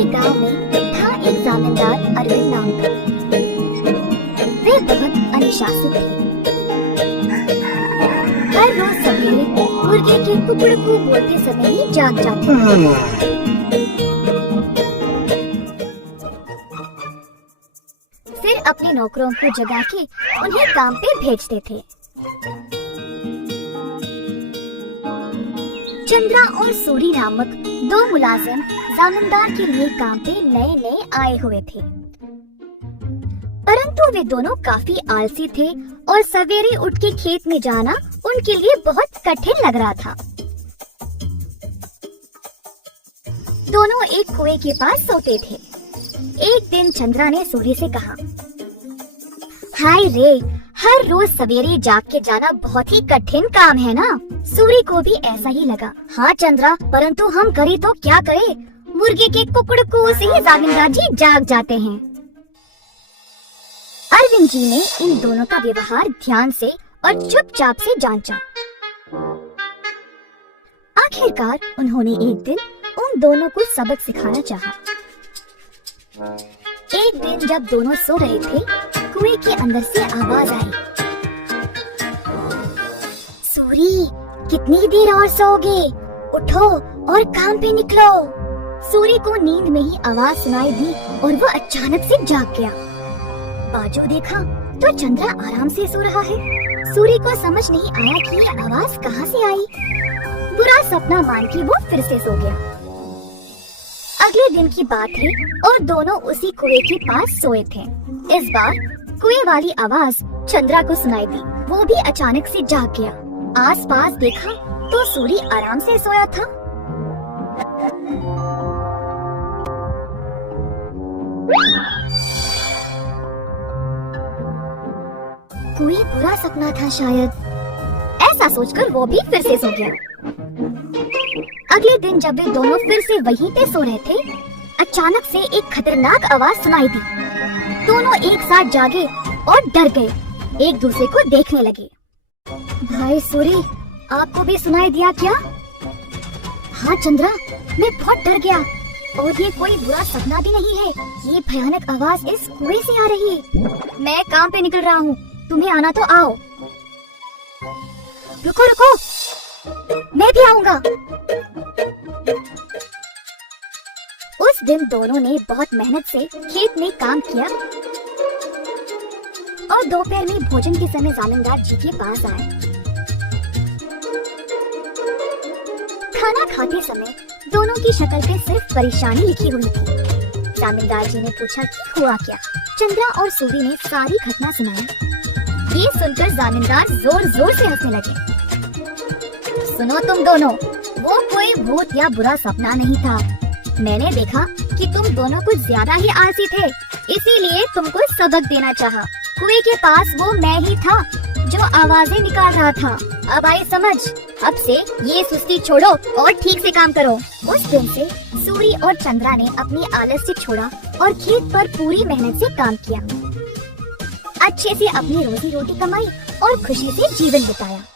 सी गांव में था एक जमींदार अरविंद नाम का। वे बहुत अनुशासित थे। हर रोज सवेरे मुर्गे के कुकड़कू बोलते समय ही जाग जाते। फिर अपने नौकरों को जगा के उन्हें काम पे भेजते थे। चंद्रा और सूरी नामक दो मुलाजिम जमींदार के लिए काम पे नए नए आए हुए थे, परंतु वे दोनों काफी आलसी थे और सवेरे उठ के खेत में जाना उनके लिए बहुत कठिन लग रहा था। दोनों एक कुएं के पास सोते थे। एक दिन चंद्रा ने सूरी से कहा, हाय रे, हर रोज सवेरे जाग के जाना बहुत ही कठिन काम है ना। सूरी को भी ऐसा ही लगा। हाँ चंद्रा, परंतु हम करें तो क्या करें, मुर्गे के कुकड़कू से ही जमींदार जी जाग जाते हैं। अरविंद जी ने इन दोनों का व्यवहार ध्यान से और चुपचाप से जांचा। आखिरकार उन्होंने एक दिन उन दोनों को सबक सिखाना चाहा। एक दिन जब दोनों सो रहे थे, कुएं के अंदर से आवाज आई, सूरी, कितनी देर और सोओगे? उठो और काम पे निकलो। सूरी को नींद में ही आवाज सुनाई दी और वो अचानक से जाग गया। बाजू देखा तो चंद्रा आराम से सो रहा है। सूरी को समझ नहीं आया कि ये आवाज कहाँ से आई। बुरा सपना मान के वो फिर से सो गया। अगले दिन की बात है और दोनों उसी कुएं के पास सोए थे। इस बार कुएं वाली आवाज चंद्रा को सुनाई दी। वो भी अचानक से जाग गया। आसपास देखा तो सूरी आराम से सोया था। कोई बुरा सपना था शायद, ऐसा सोचकर वो भी फिर से सो गया। अगले दिन जब वे दोनों फिर से वहीं पे सो रहे थे, अचानक से एक खतरनाक आवाज सुनाई दी। दोनों एक साथ जागे और डर गए, एक दूसरे को देखने लगे। भाई सूरी, आपको भी सुनाई दिया क्या? हाँ चंद्रा, मैं बहुत डर गया और ये कोई बुरा सपना भी नहीं है। ये भयानक आवाज इस कुएं से आ रही है। मैं काम पे निकल रहा हूँ, तुम्हें आना तो आओ। रुको रुको, मैं भी आऊंगा। उस दिन दोनों ने बहुत मेहनत से खेत में काम किया और दोपहर में भोजन के समय जमींदार जी के पास आए। खाना खाते समय दोनों की शक्ल पे सिर्फ परेशानी लिखी हुई थी। जमींदार जी ने पूछा कि हुआ क्या। चंद्रा और सूरी ने सारी घटना सुनाई। ये सुनकर जमींदार जोर जोर से हंसने लगे। सुनो तुम दोनों, वो कोई भूत या बुरा सपना नहीं था। मैंने देखा कि तुम दोनों कुछ ज्यादा ही आलसी थे, इसीलिए तुमको सबक देना चाहा। कुएं के पास वो मैं ही था जो आवाजें निकाल रहा था। अब आई समझ। अब से ये सुस्ती छोड़ो और ठीक से काम करो। उस दिन से सूरी और चंद्रा ने अपनी आलस्य छोड़ा और खेत पर पूरी मेहनत से काम किया। अच्छे से अपनी रोजी रोटी कमाई और खुशी से जीवन बिताया।